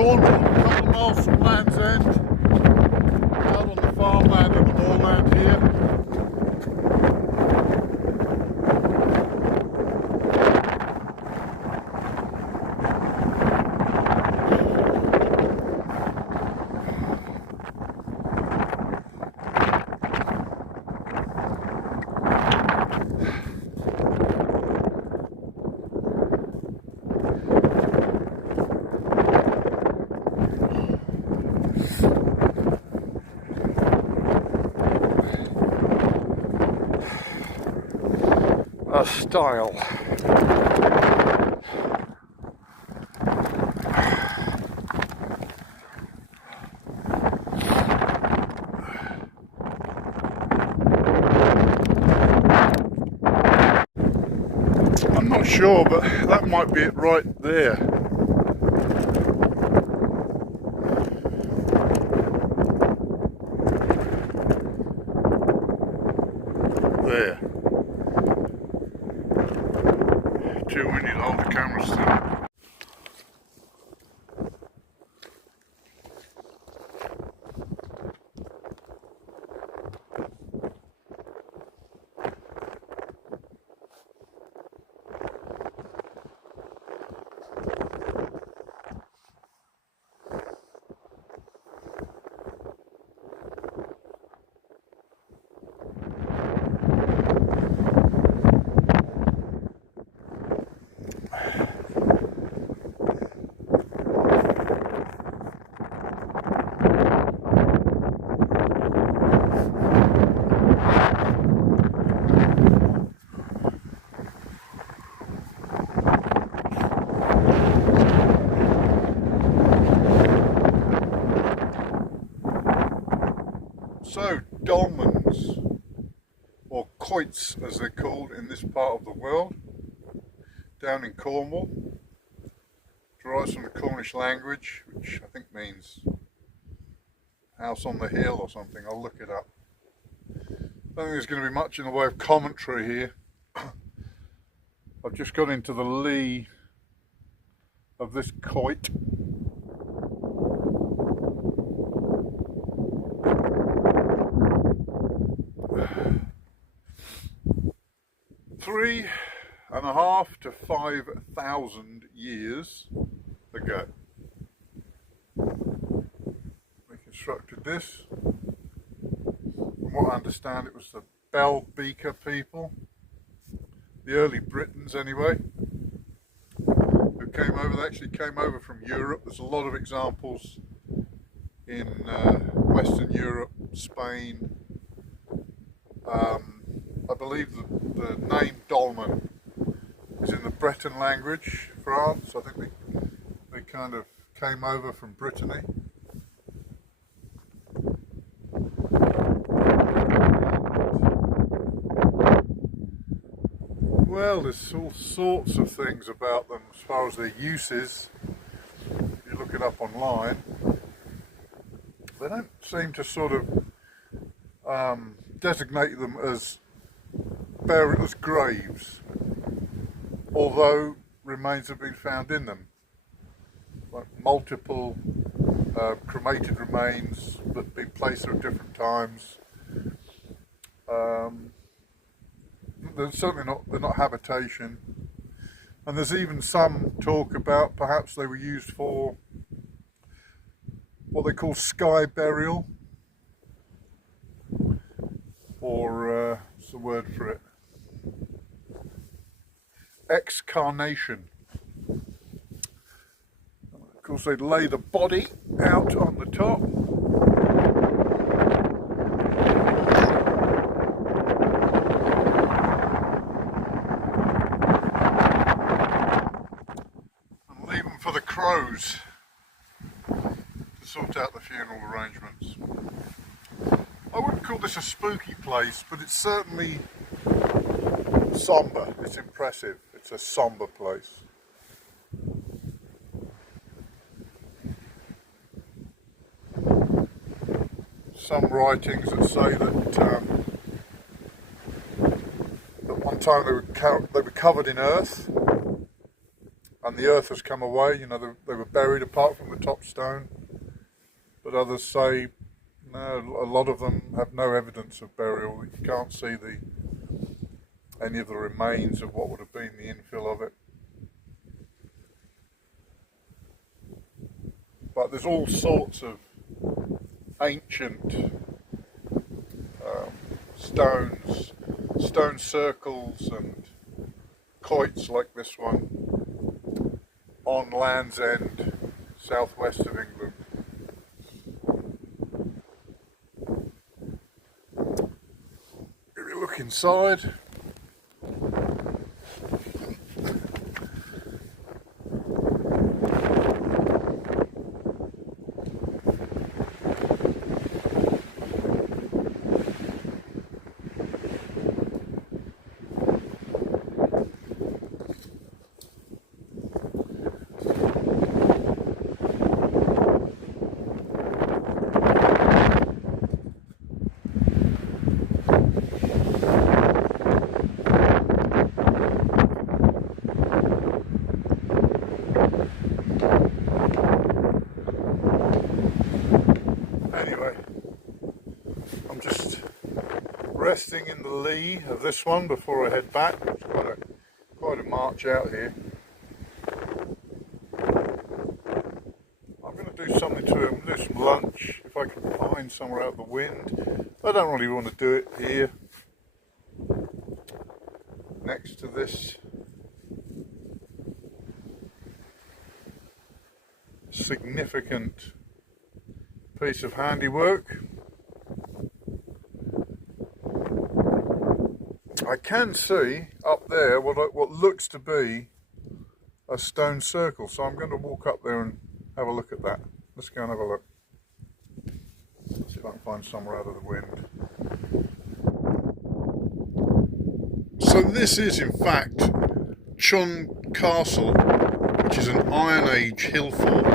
Cornish, a couple of miles from Land's End, out on the farmland and the moorland here. A style. I'm not sure, but that might be it right there. There. Too windy to hold the camera still. So, dolmens, or quoits as they're called in this part of the world, down in Cornwall, derives from the Cornish language, which I think means house on the hill or something. I'll look it up. I don't think there's going to be much in the way of commentary here. I've just got into the lee of this quoit. Three and a half to 5,000 years ago, we constructed this. From what I understand, it was the Bell Beaker people, the early Britons anyway, who came over. They actually came over from Europe. There's a lot of examples in Western Europe, Spain. I believe the name dolmen is in the Breton language, France. I think they kind of came over from Brittany. Well, there's all sorts of things about them as far as their uses. If you look it up online, they don't seem to sort of designate them as graves, although remains have been found in them, like multiple cremated remains that have been placed there at different times. They're certainly not habitation, and there's even some talk about perhaps they were used for what they call sky burial, or what's the word for it? Excarnation. Of course, they'd lay the body out on the top. And leave them for the crows to sort out the funeral arrangements. I wouldn't call this a spooky place, but it's certainly sombre. It's impressive. It's a sombre place. Some writings that say that at one time they were covered in earth, and the earth has come away. You know, they were buried apart from the top stone. But others say, no, a lot of them have no evidence of burial. You can't see any of the remains of what would have been the infill of it. But there's all sorts of ancient stones, stone circles and quoits like this one on Land's End, southwest of England. If you look inside, resting in the lee of this one before I head back. It's quite a march out here. I'm going to do something to him, do some lunch if I can find somewhere out of the wind. I don't really want to do it here next to this significant piece of handiwork. I can see up there what looks to be a stone circle, so I'm going to walk up there and have a look at that. Let's go and have a look. See if I can find somewhere out of the wind. So this is in fact Chun Castle, which is an Iron Age hill fort.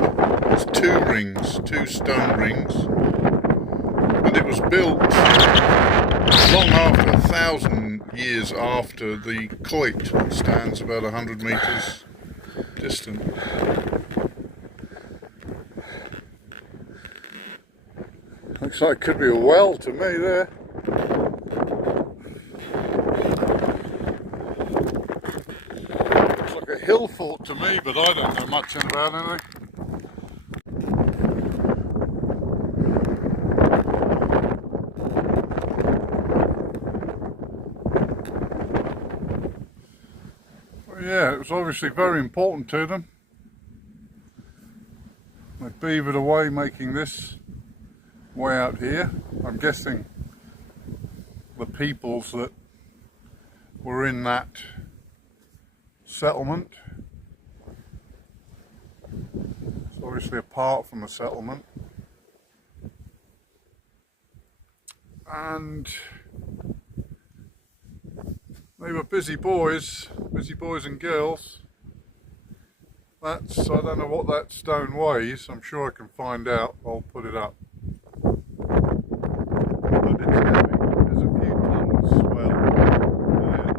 It's two stone rings, and it was built long after, 1,000 years after the Quoit, that stands about 100 metres distant. Looks like it could be a well to me there. Looks like a hill fort to me, but I don't know much about anything. Yeah, it was obviously very important to them. They beavered away making this way out here. I'm guessing the peoples that were in that settlement. It's obviously apart from the settlement. And they were busy boys and girls. I don't know what that stone weighs. I'm sure I can find out. I'll put it up. But it's heavy. There's a few tons swell there.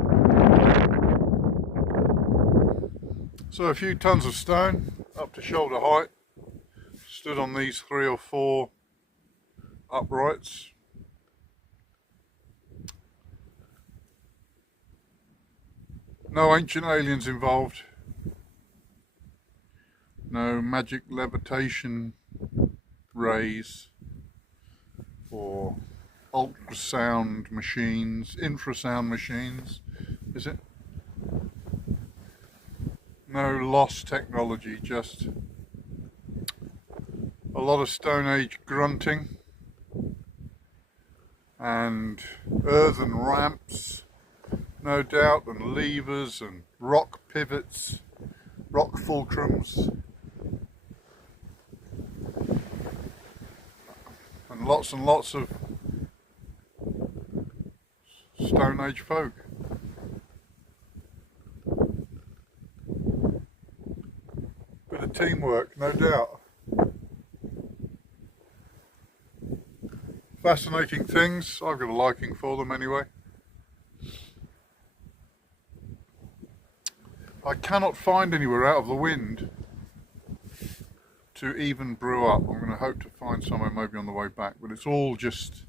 So a few tons of stone up to shoulder height. Stood on these 3 or 4 uprights. No ancient aliens involved. No magic levitation rays or ultrasound machines, infrasound machines, is it? No lost technology, just a lot of Stone Age grunting and earthen ramps, no doubt, and levers and rock pivots, rock fulcrums, and lots of Stone Age folk. Bit of teamwork, no doubt. Fascinating things. I've got a liking for them anyway. I cannot find anywhere out of the wind to even brew up. I'm going to hope to find somewhere maybe on the way back, but it's all just,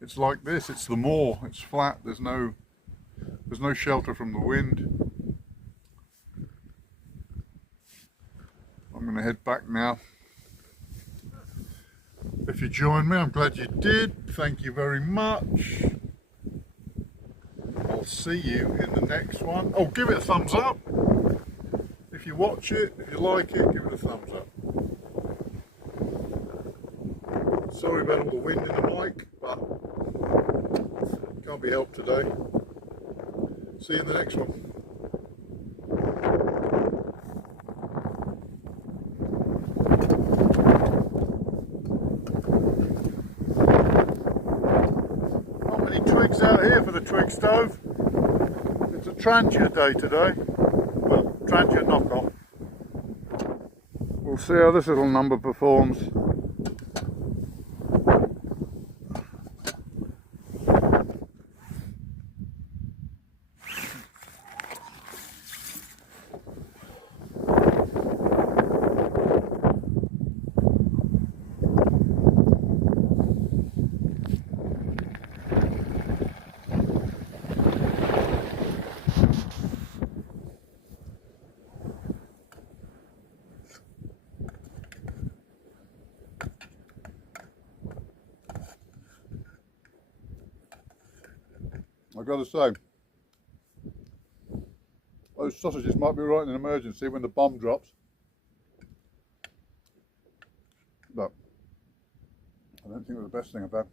it's like this. It's the moor. It's flat. There's no shelter from the wind. I'm going to head back now. If you joined me, I'm glad you did. Thank you very much. I'll see you in the next one. Oh, give it a thumbs up. If you watch it, if you like it, give it a thumbs up. Sorry about all the wind in the mic, but can't be helped today. See you in the next one. Not many twigs out here for the twig stove. It's a transient day today. Well, transient knockoff. We'll see how this little number performs. I've got to say, those sausages might be right in an emergency when the bomb drops, but I don't think they're the best thing I've had.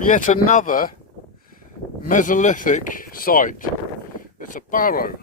Yet another Mesolithic site. It's a barrow.